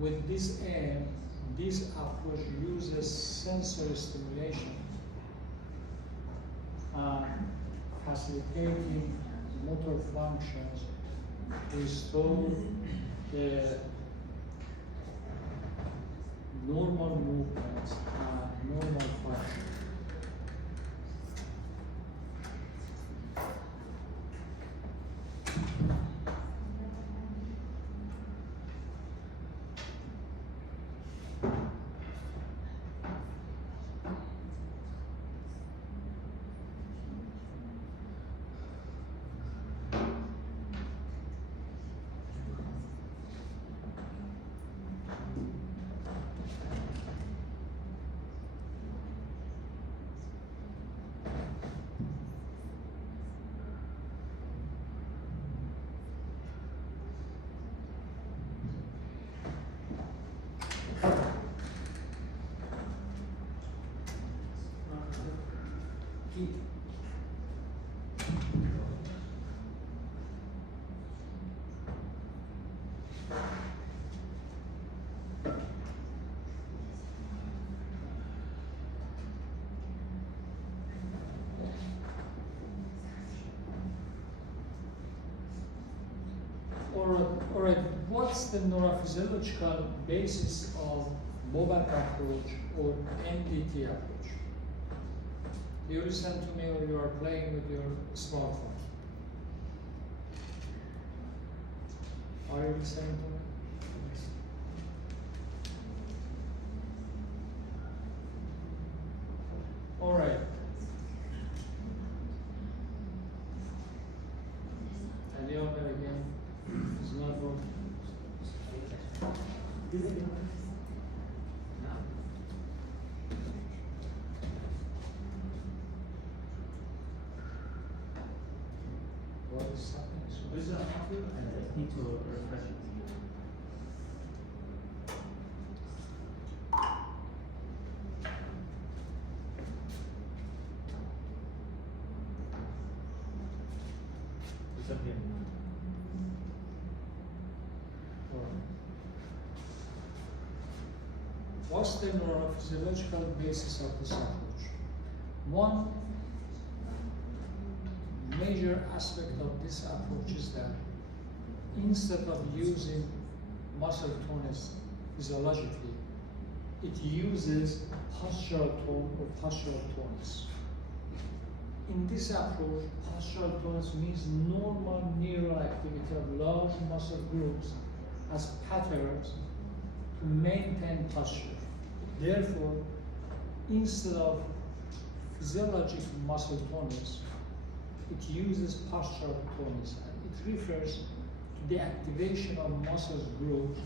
with this aim, this approach uses sensory stimulation and facilitating motor functions to restore the normal movements and normal function. Alright, what's the neurophysiological basis of mobile approach or MDT approach? You listen to me or you are playing with your smartphone? Are you listening to me? Alright. And the other again is not working. What is happening? I need to refresh it. It's up here. What's the neurophysiological basis of this approach? One major aspect of this approach is that instead of using muscle tonus physiologically, it uses postural tone or postural tonus. In this approach, postural tonus means normal neural activity of large muscle groups as patterns to maintain posture. Therefore, instead of physiologic muscle tonus, it uses postural tonus. It refers to the activation of muscle groups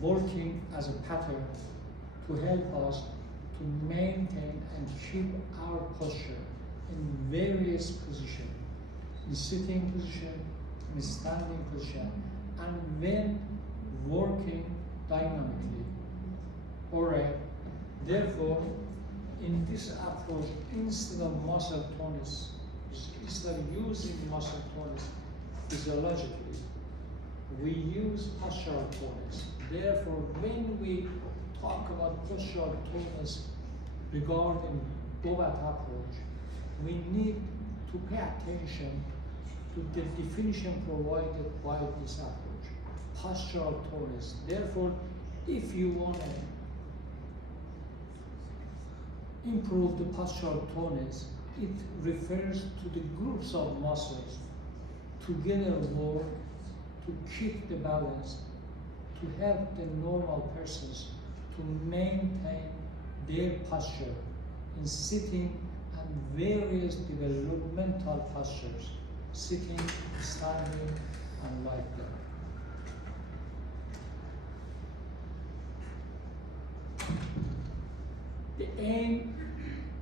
working as a pattern to help us to maintain and keep our posture in various positions, in sitting position, in standing position, and when working dynamically. Alright, therefore, in this approach, instead of muscle tonus, instead of using muscle tonus physiologically, we use postural tonus. Therefore, when we talk about postural tonus regarding Bobat approach, we need to pay attention to the definition provided by this approach, postural tonus. Therefore, if you want to improve the postural tonus, it refers to the groups of muscles together work to keep the balance, to help the normal persons to maintain their posture in sitting and various developmental postures, sitting, standing, and like that. The aim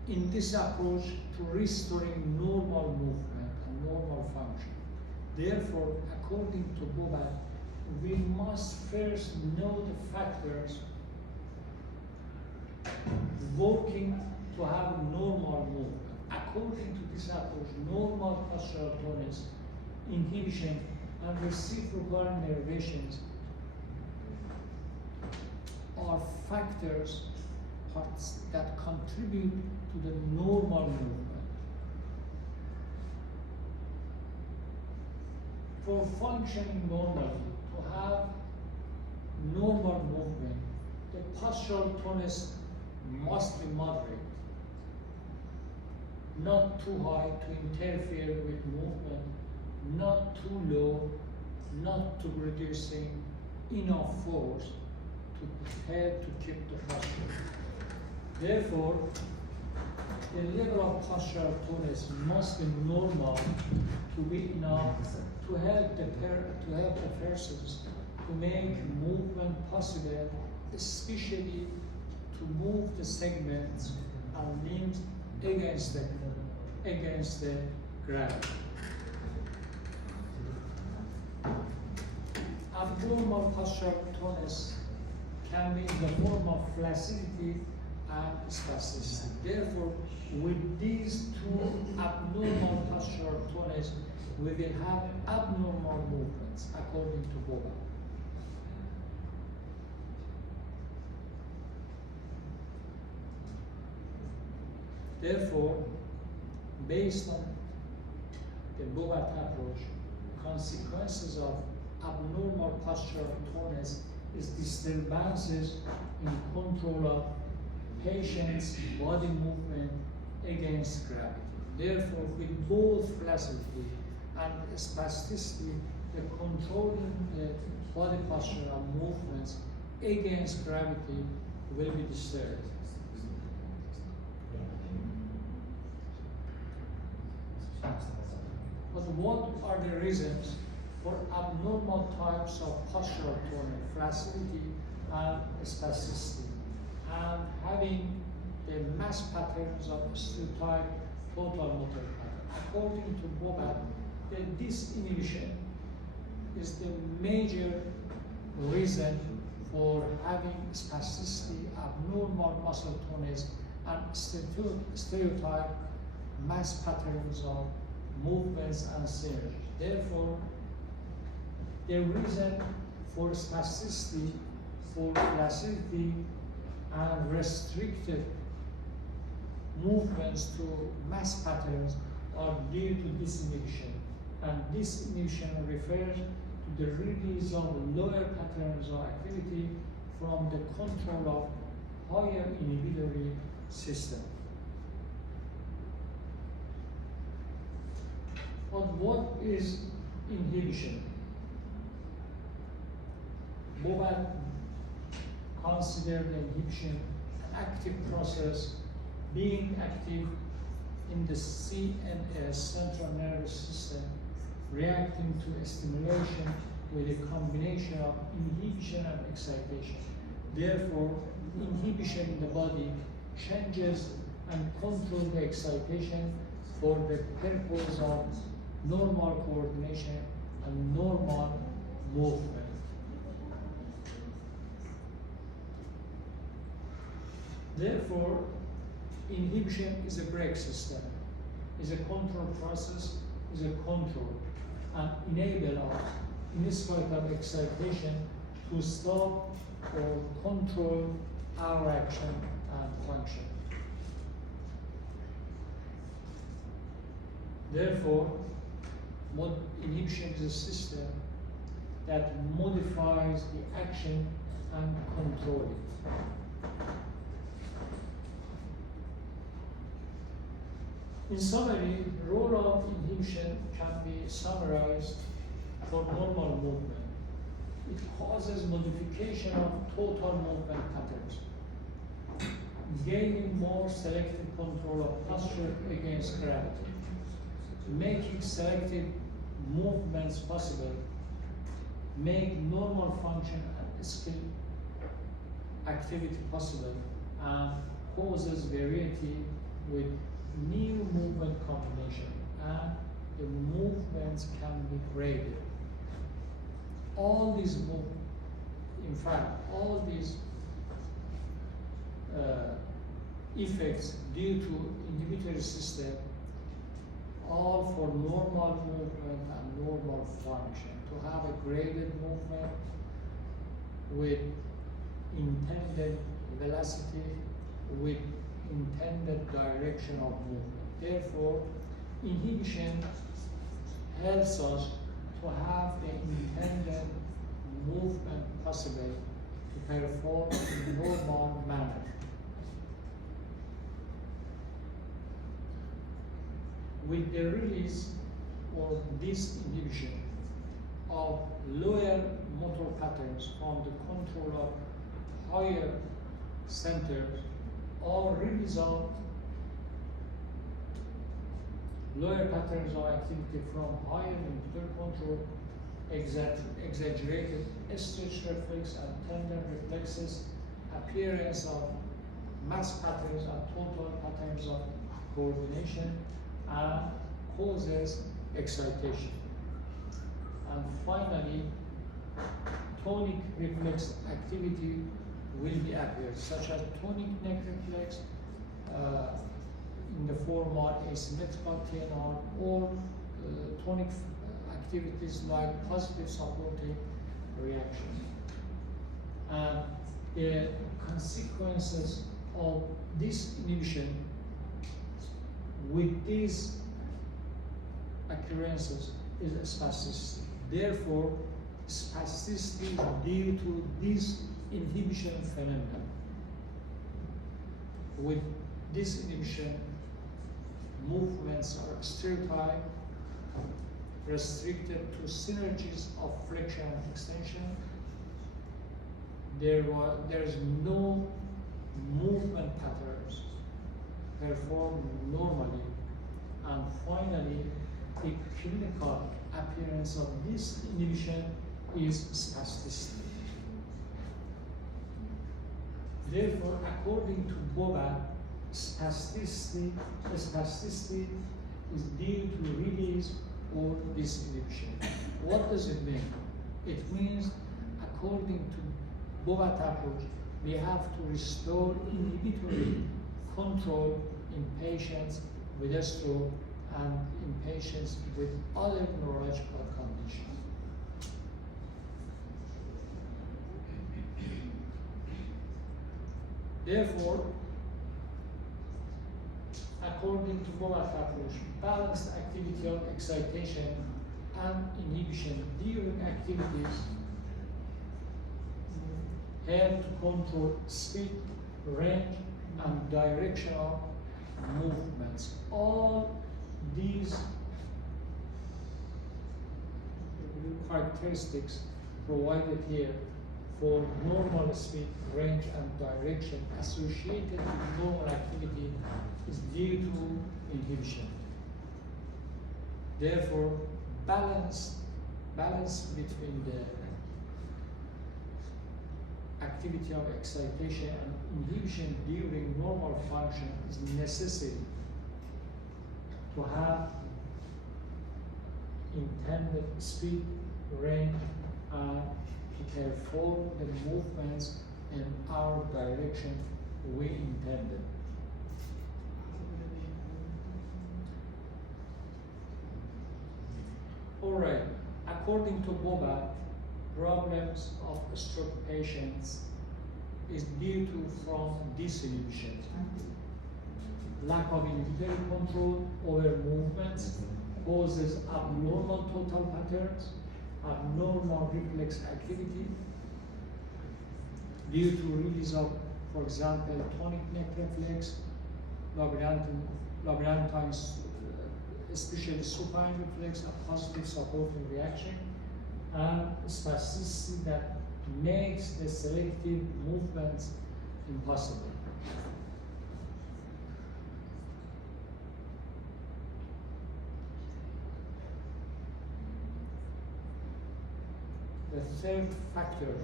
in this approach to restoring normal movement and normal function. Therefore, according to Bobat, we must first know the factors working to have normal movement. According to this approach, normal postural tonus, inhibition, and reciprocal nervations factors that contribute to the normal movement. For functioning normally, to have normal movement, the postural tonus must be moderate, not too high to interfere with movement, not too low, not too reducing enough force to help to keep the posture. Therefore, the level of postural tonus must be normal to be enough to help the persons to make movement possible, especially to move the segments and limbs against the gravity. Abnormal postural tonus can be in the form of flaccidity and spasticity. Therefore, with these two abnormal postural tonus, we will have abnormal movements according to Boba. Therefore, based on the Bobat approach, consequences of abnormal postural tonus is disturbances in control of patient's body movement against gravity. Therefore, with both flaccidity and spasticity, the controlling the body postural movements against gravity will be disturbed. But what are the reasons for abnormal types of postural tonus, flaccidity and spasticity, and having the mass patterns of stereotype total motor pattern? According to Bobat, the disinhibition is the major reason for having spasticity, abnormal muscle tonus, and stereotype mass patterns of movements and synergy. Therefore, the reason for spasticity, for flaccidity, and restricted movements to mass patterns are due to disinhibition. And disinhibition refers to the release of lower patterns of activity from the control of higher inhibitory system. But what is inhibition? Bobat considered inhibition an active process being active in the CNS, central nervous system, reacting to a stimulation with a combination of inhibition and excitation. Therefore, inhibition in the body changes and controls the excitation for the purpose of normal coordination and normal movement. Therefore, inhibition is a brake system, is a control process, is a control, and enable us, in spite of excitation, to stop or control our action and function. Therefore, inhibition is a system that modifies the action and control it. In summary, the role of inhibition can be summarized for normal movement. It causes modification of total movement patterns, gaining more selective control of posture against gravity, making selective movements possible, make normal function and skill activity possible, and causes variety with new movement combination, and the movements can be graded. All these effects due to inhibitory system, all for normal movement and normal function. To have a graded movement with intended velocity with intended direction of movement. Therefore, inhibition helps us to have the intended movement possible to perform in normal manner. With the release or disinhibition of lower motor patterns from the control of higher centers, or release of lower patterns of activity from higher motor control, exaggerated stretch reflex and tendon reflexes, appearance of mass patterns and total patterns of coordination, and causes excitation. And finally, tonic reflex activity will be appeared, such as tonic neck reflex in the form of asymmetrical tenor, or tonic activities like positive supporting reaction. And the consequences of this inhibition with these occurrences is spasticity. Therefore, spasticity is due to this inhibition phenomenon. With this inhibition, movements are stereotyped, restricted to synergies of flexion and extension. There is no movement patterns performed normally. And finally, the clinical appearance of this inhibition is spasticity. Therefore, according to Bobat, spasticity is due to release or disinhibition. What does it mean? It means, according to Bobat approach, we have to restore inhibitory control in patients with a stroke and in patients with other neurological conditions. Therefore, according to Bobat approach, balanced activity of excitation and inhibition during activities help to control speed, range, and direction of movements. All these characteristics provided here for normal speed, range, and direction associated with normal activity is due to inhibition. Therefore, balance between the activity of excitation and inhibition during normal function is necessary to have intended speed, range, and to perform the movements in our direction we intended. All right, according to Bobat, problems of stroke patients is due to from disinhibition, lack of inhibitory control over movements causes abnormal total patterns, abnormal reflex activity due to release of, for example, tonic neck reflex, labyrinthine, especially supine reflex, a positive supporting reaction, and spasticity that makes the selective movements impossible. The third factor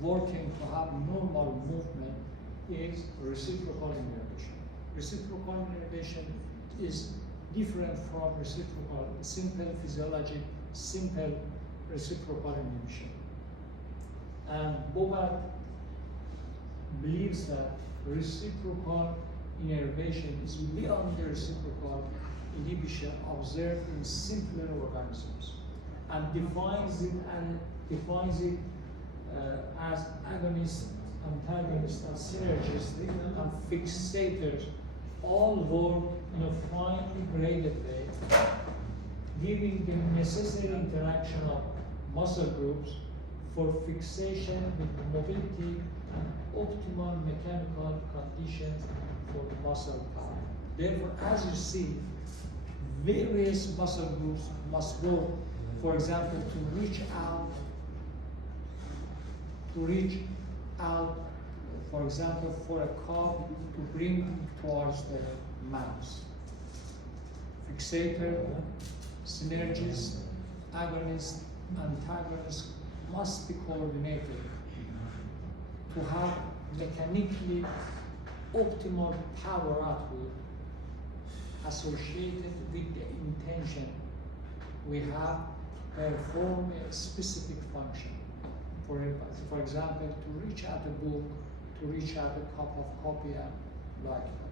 working to have normal movement is reciprocal innervation. Reciprocal innervation is different from reciprocal, simple physiologic, simple reciprocal inhibition. And Bobat believes that reciprocal innervation is beyond the reciprocal inhibition observed in simpler organisms, and defines it as agonist antagonists, and synergists, and fixators all work in a finely graded way, giving the necessary interaction of muscle groups for fixation with mobility and optimal mechanical conditions for muscle power. Therefore, as you see, various muscle groups must work, for example, to reach out, for example, for a cow to bring towards the mouse. Fixator, synergists, agonists, antagonists must be coordinated to have mechanically optimal power output associated with the intention we have perform a specific function. For example, to reach out a book, to reach out a cup of coffee, and like that.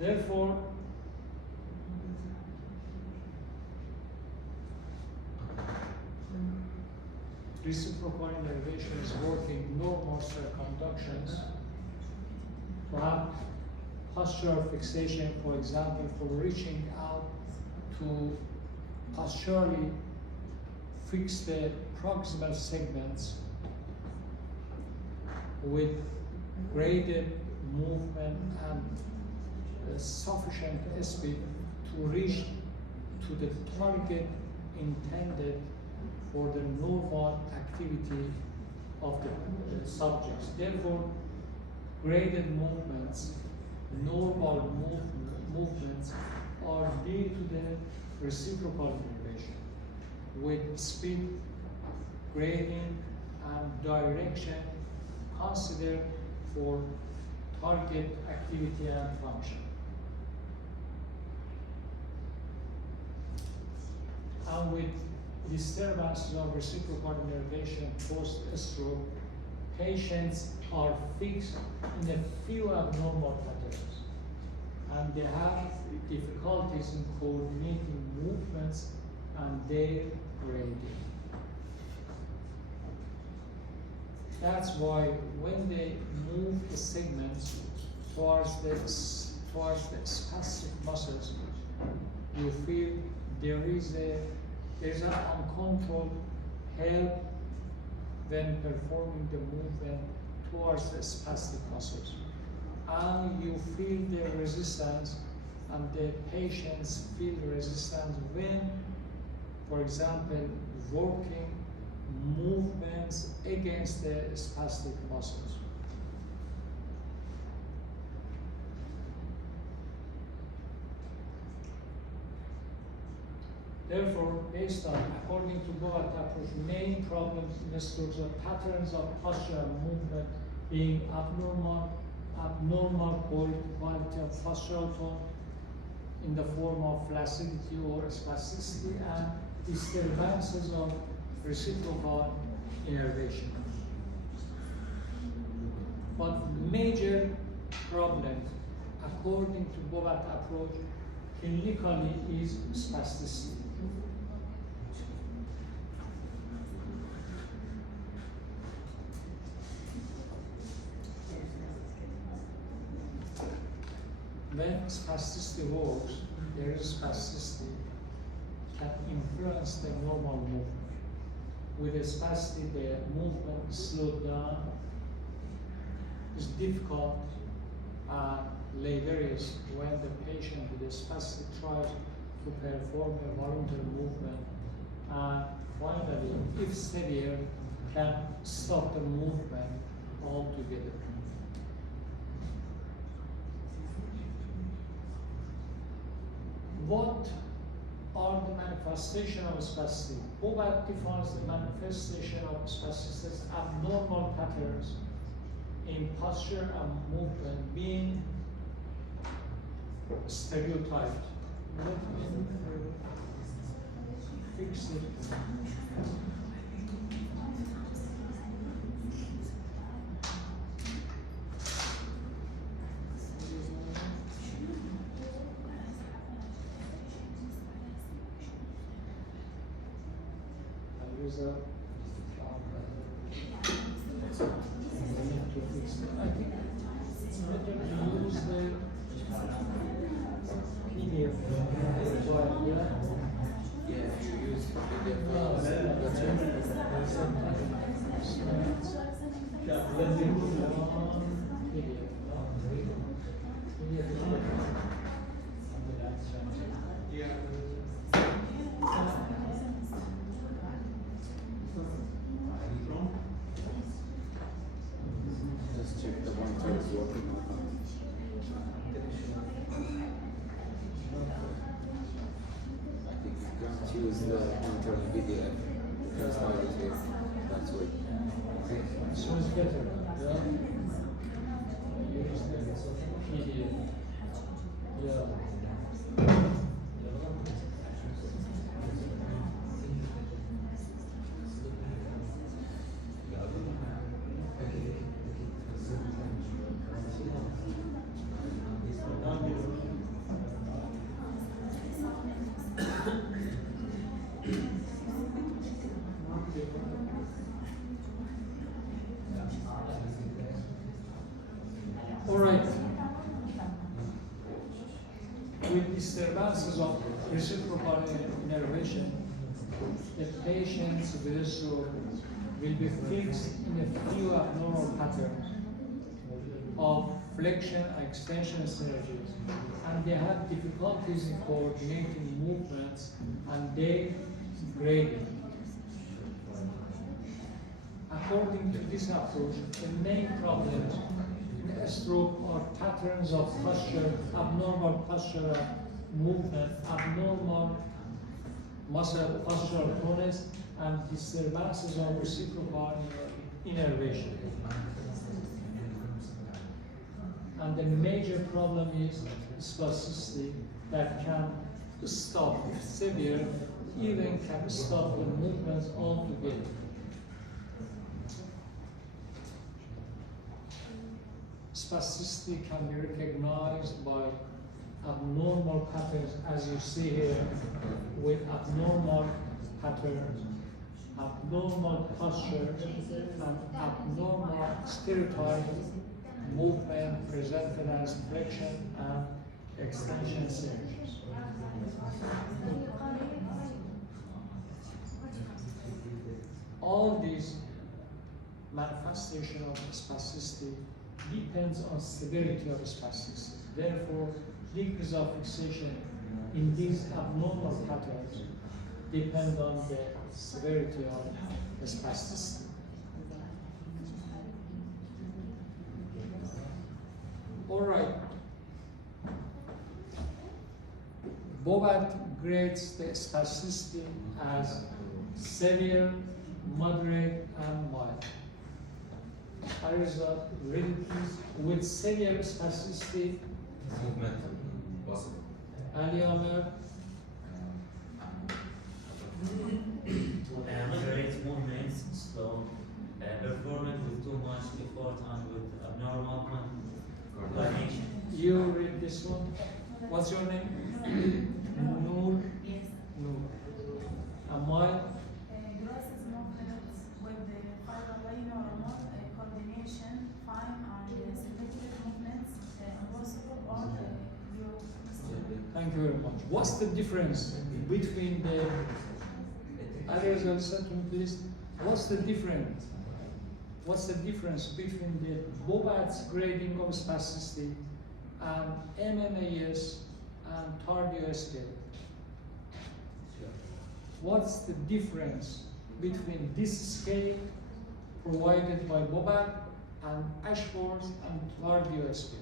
Therefore, reciprocal innervation is working normal circumductions to have postural fixation, for example, for reaching out to posturally fix the proximal segments with graded movement and sufficient speed to reach to the target intended for the normal activity of the subjects. Therefore, graded movements, normal movements are due to the reciprocal innervation with speed, grading, and direction considered for target activity and function. And with disturbances of reciprocal innervation post-stroke, patients are fixed in a few abnormal patterns, and they have difficulties in coordinating movements and their grading. That's why when they move the segments towards the spastic muscles, you feel there's an uncontrolled help when performing the movement towards the spastic muscles. And you feel the resistance, and the patients feel resistance when, for example, working movements against the spastic muscles. Therefore, according to Boat approach, main problems in the strokes are patterns of posture and movement being abnormal quality of postural tone in the form of flaccidity or spasticity, and disturbances of reciprocal innervation. But major problem, according to Boat approach, clinically is spasticity. When spasticity works, there is spasticity can influence the normal movement. With a spasticity, the movement is slowed down, is difficult and laborious when the patient with a spasticity tries to perform a voluntary movement, and finally, if severe, can stop the movement altogether. What are the manifestations of spasticity? Boat defines the manifestation of spasticity as abnormal patterns in posture and movement being stereotyped. Let me fix it. We need to fix it. I think it's better to use the PDF. Yeah. Yeah, you use PDF files. That's right. Just check the monitor is working or not. I think you can't use the monitor in PDF. You can start it here. That's way. Okay. So it's better. Yeah. Use the PDF. Yeah. All right. With disturbances of reciprocal innervation, the patients will be fixed in a few abnormal patterns of flexion and extension synergies, and they have difficulties in coordinating movements and day grading. According to this approach, the main problems in a stroke are patterns of posture, abnormal postural movement, abnormal muscle postural tonus, and disturbances of reciprocal innervation. And the major problem is spasticity that can stop, if severe, even can stop the movements altogether. Spasticity can be recognized by abnormal patterns, as you see here, with abnormal patterns, abnormal posture, and abnormal stereotype movement presented as flexion and extension synergies. All these manifestations of spasticity depends on severity of spasticity. Therefore, degrees of fixation in these abnormal patterns depend on the severity of spasticity. All right. Bobat grades the spasticity as severe, moderate, and mild. Ariza, ready please? With severe spasticity, Movement possible. Ali Amer, Moderate movements, slow, performing with too much effort and with abnormal coordination. you read this one. What's your name? Noor. Yes. Noor. And mine? Grosses movements with the five-line or more coordination, fine and symmetric movements, impossible or Thank you very much. What's the difference between the others listen to me please? What's the difference? What's the difference between the Bobat's grading of spasticity and MMAS and Tardio scale? What's the difference between this scale provided by Bobat and Ashworth and Tardio scale?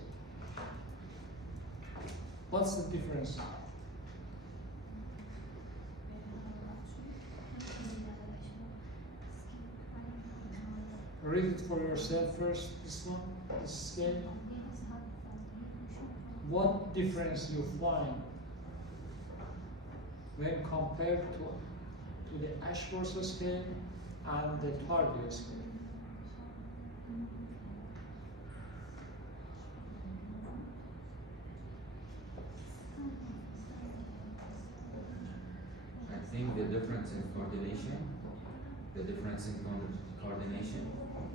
What's the difference? Read it for yourself first, this one, this scale. What difference you find when compared to the Ashworth scale and the Tardio scale? I think the difference in coordination, the difference in Coordination.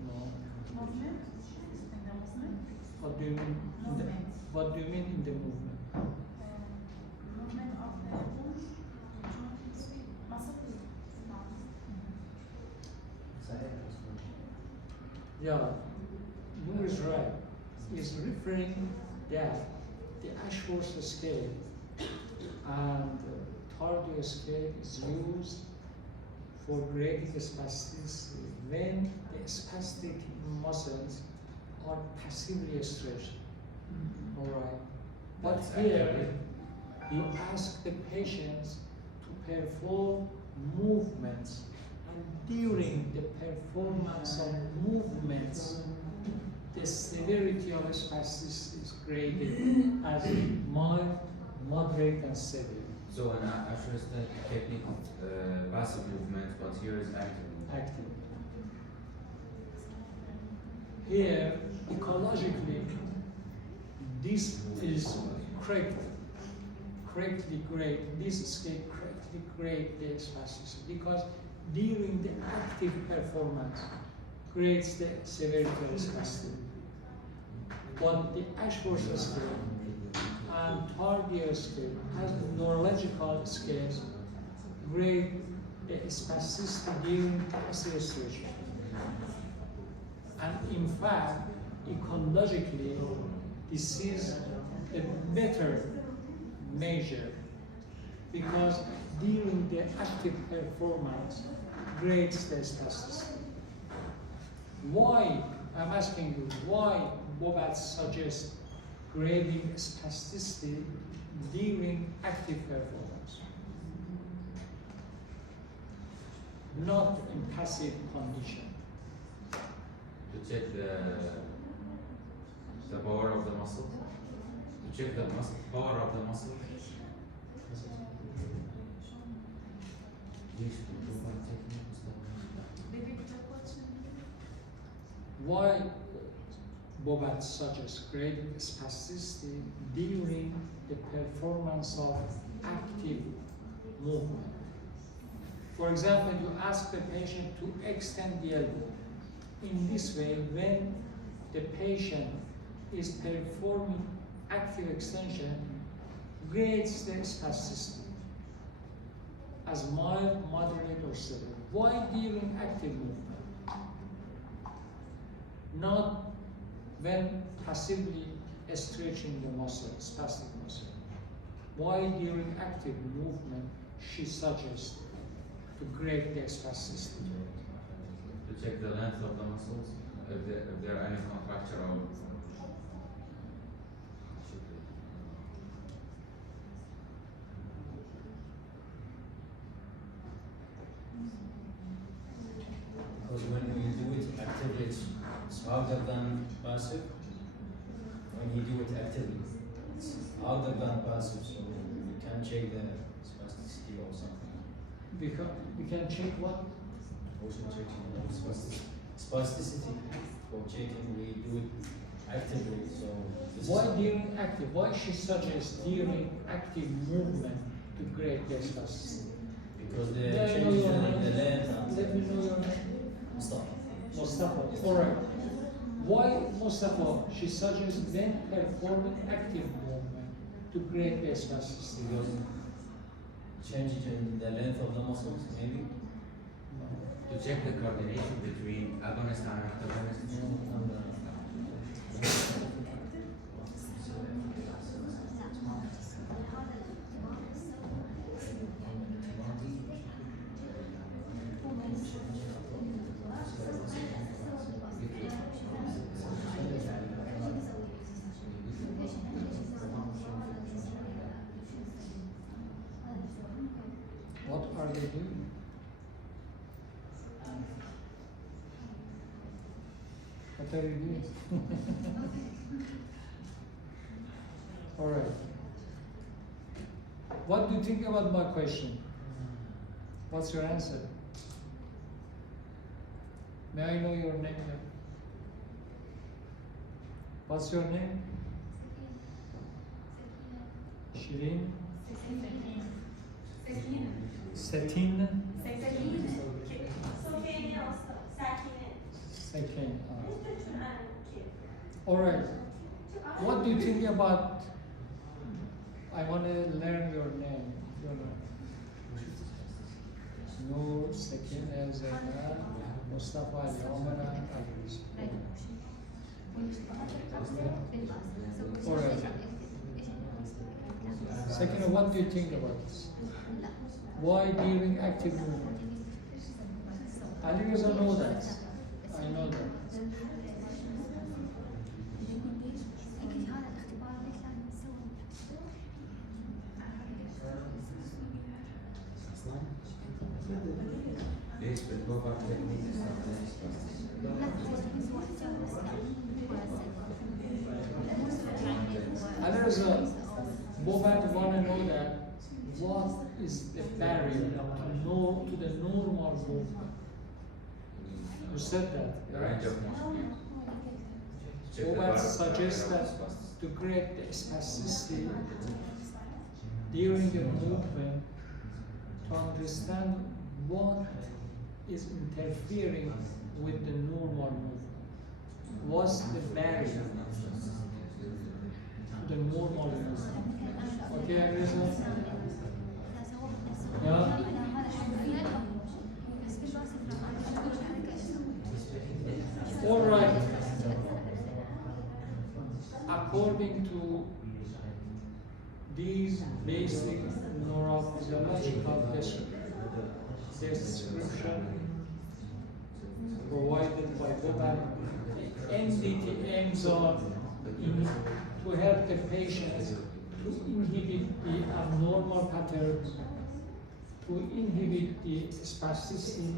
No. Movement? In the movement? What do you mean? In the, what do you mean in the movement? Movement of the bones, joints, muscle. Yeah, Noor is right. He's referring that the Ashworth scale and Tardio scale is used for grading spasticity when the spastic muscles are passively stretched. All right. But That's here, actively. you ask the patients to perform movements, and during the performance of movements, the severity of spasticity is graded as mild, moderate, and severe. So an Ashworth technique, passive movement, but here is active. Active. Here, ecologically, this is correctly grade, this scale correctly grade the spasticity because during the active performance grades the severity of spasticity. But the Ashworth scale and Tardio scale as neurological scales grade the spasticity during passive stretching. And in fact, ecologically, this is a better measure because during the active performance grades the spasticity. Why, I'm asking you, why Bobat suggests grading spasticity during active performance, not in passive condition? To check the power of the muscle. To check the power of the muscle. Repeat the question. Why Bobat suggests grading spasticity during the performance of active movement? For example, you ask the patient to extend the elbow. In this way, when the patient is performing active extension, grades the spasticity as mild, moderate, or severe. Why during active movement? Not when passively stretching the muscle, spastic muscle. Why during active movement she suggests to grade the spasticity? To check the length of the muscles, if there are any contracture or. Because when we do it actively, it's harder than passive. When you do it actively, it's harder than passive, so we can check the spasticity or something. Because we can check what? Also checking the spasticity. For checking, we do it actively, so this Why is during active? Why she suggests during active movement to grade the spasticity? because the Yeah, I know changes your in name. the length and Let me know your name. stuff. Mustafa. Alright. Why Mustafa? She suggests when performing active movement to grade the spasticity. Because changes in the length of the muscles, maybe. To check the coordination between agonist and antagonist. What are they doing? What are you doing? All right. What do you think about my question? What's your answer? May I know your name? What's your name? Shirin? Setin? Sakine. سكينة second. All right. What do you think about? I want to learn your name. Your name. Noor, Sakina, Zainab, Mustafa, Yomana, Idris. All right. Sakina, what do you think about this? Why during active movement? Ali Reza know that. I know that. ليش بالبوبر تكنيك Ali Reza, Bobat want to know that what is the barrier to the normal movement? You said that. the range of motion. Bobat suggests that to create the spasticity during the movement, to understand what is interfering with the normal movement. What's the barrier to the normal movement? Okay, Reza? Yeah? All right. According to these basic neurophysiological description provided by Boban, NDT aims on to help the patient to inhibit the abnormal patterns, to inhibit the spasticity,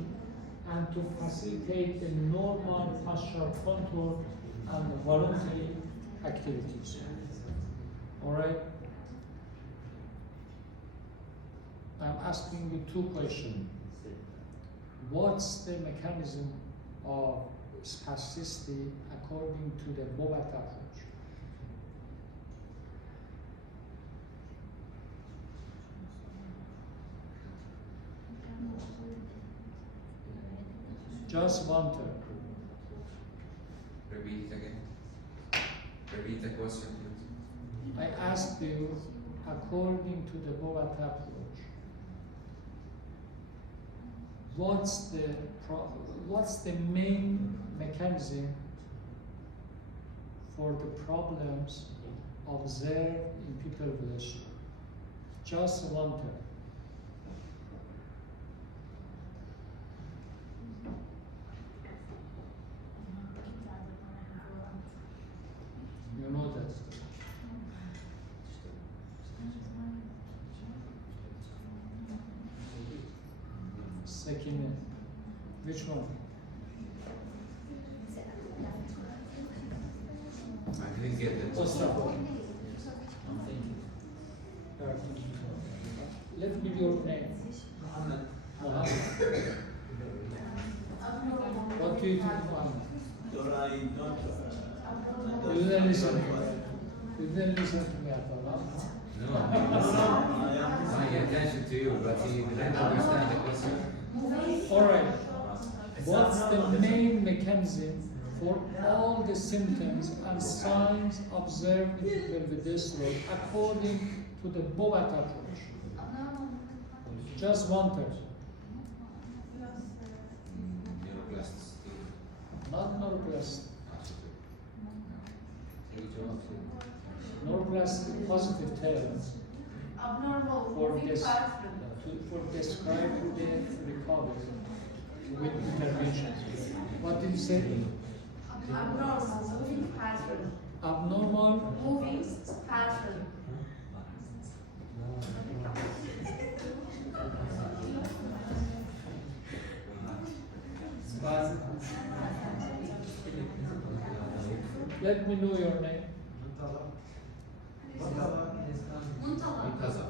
and to facilitate the normal postural control and voluntary activities. All right? I'm asking you two questions. What's the mechanism of spasticity according to the Bobat approach? Just one term. Repeat it again. Repeat the question, please. I asked you, according to the Bobat approach, what's the main mechanism for the problems observed in people with issue? Just one term. You know that. Second, which one? I didn't get that. Mustafa. Let me your name. Mohammed. What do you think, Mohammed? You didn't listen to me. You didn't listen to me at all. No, I pay attention to you, but he didn't understand the question. All right. What's the main mechanism for all the symptoms and signs observed in people with this road according to the Bobat approach? Just one person. Neuroplasticity. Not neuroplastic. Neuroplastic positive terms Abnormal for moving this pattern. for describing the recovery with interventions. What did you say? Abnormal moving pattern. Abnormal. Moving pattern. Let me know your name. منتظر.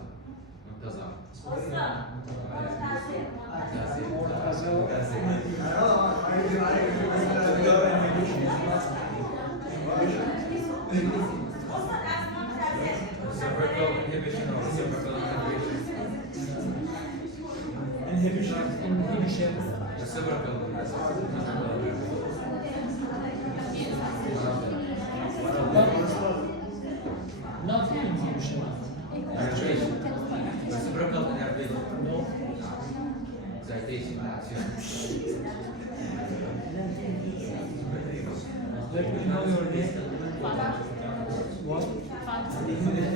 Reciprocal inhibition or reciprocal inhibition? Inhibition. Reciprocal. Let me know your name. What?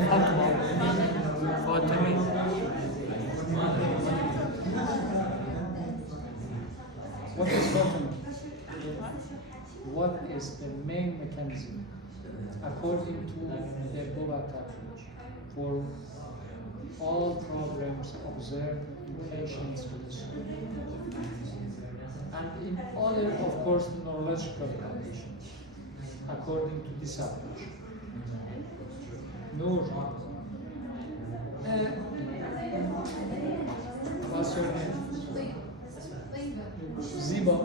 Fatma. Fatemi. What is Fatma? What is the main mechanism according to the Bobata for all problems observed in patients with stroke? And in other, of course, neurological conditions, according to this approach. Noor. What's your name? Ziba.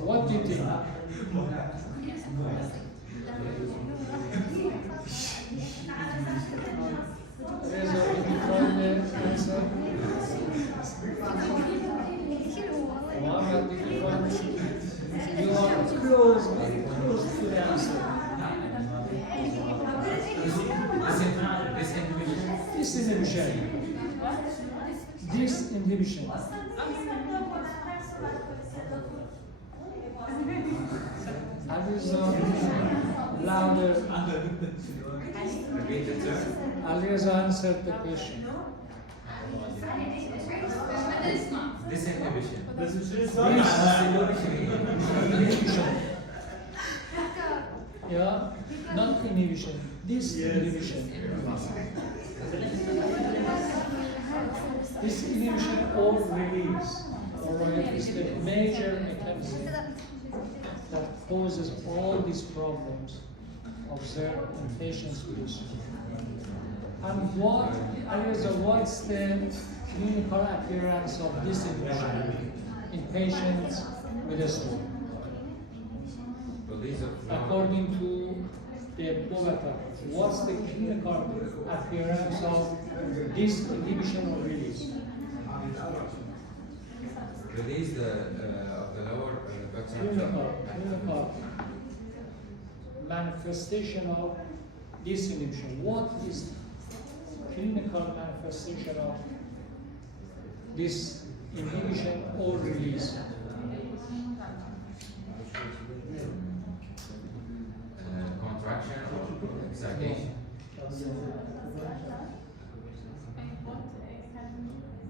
What do you think? Reza, did you find the answer? Muhammad, did you find it? You are close to the answer. This inhibition. This inhibition. Aliza, louder. Aliza answered the question. Disinhibition. Inhibition. Yeah, not inhibition. Disinhibition. Disinhibition or release, alright, is the major mechanism that causes all these problems observed in patients with stroke. And what's the clinical appearance of disinhibition in patients with a stroke? According to the Bogota, what's the clinical appearance of disinhibition or release? Release of the lower Clinical manifestation of disinhibition. What is clinical manifestation of disinhibition or release? Contraction or excitation.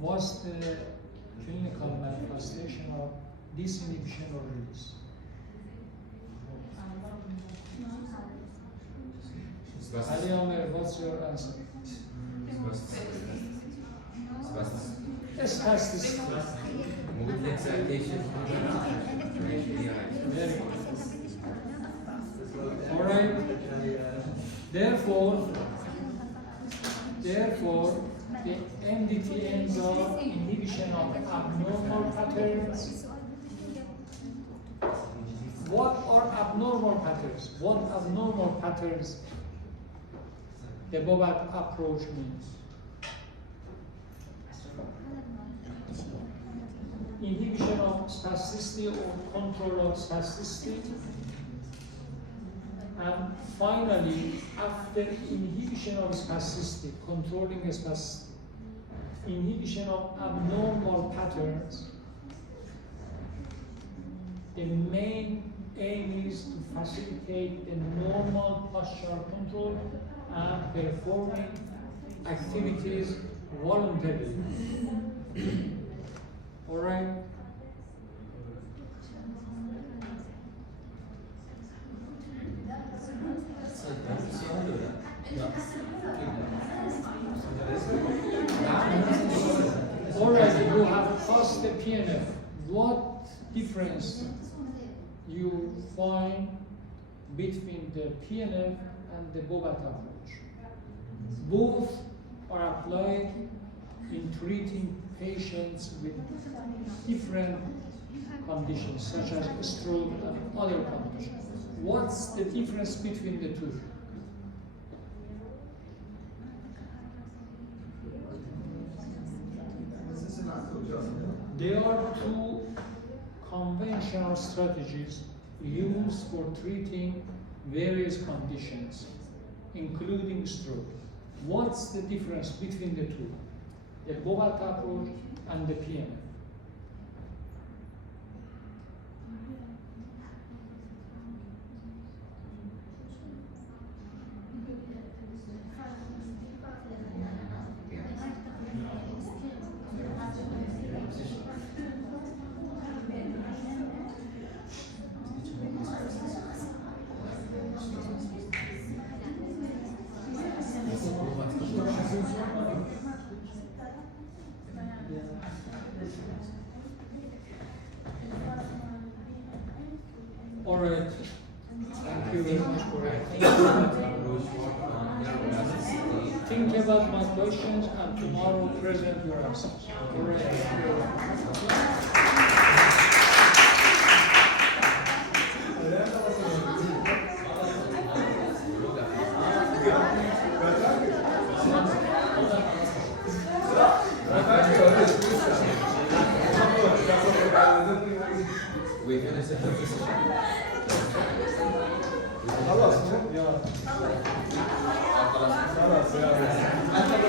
What's the clinical manifestation of disinhibition or release? Ali Omer, what's your answer? Spasticity. Mood excitation. Very good. All right. Therefore, the MDTNs are inhibition of abnormal patterns. What are abnormal patterns? What abnormal patterns the Bobat approach means? Inhibition of spasticity or control of spasticity. And finally, after inhibition of spasticity, controlling spasticity, inhibition of abnormal patterns, the main aim is to facilitate the normal postural control and performing activities voluntarily. All right? Already you have passed the PNF. What difference you find between the PNF and the Bobat approach? Both are applied in treating patients with different conditions, such as stroke and other conditions. What's the difference between the two? There are two conventional strategies used for treating various conditions, including stroke. What's the difference between the two? The Bogart approach and the PMF. All right. Thank you very much for it. Think about my questions and tomorrow present your answers. All We finished it. خلاص خلاص.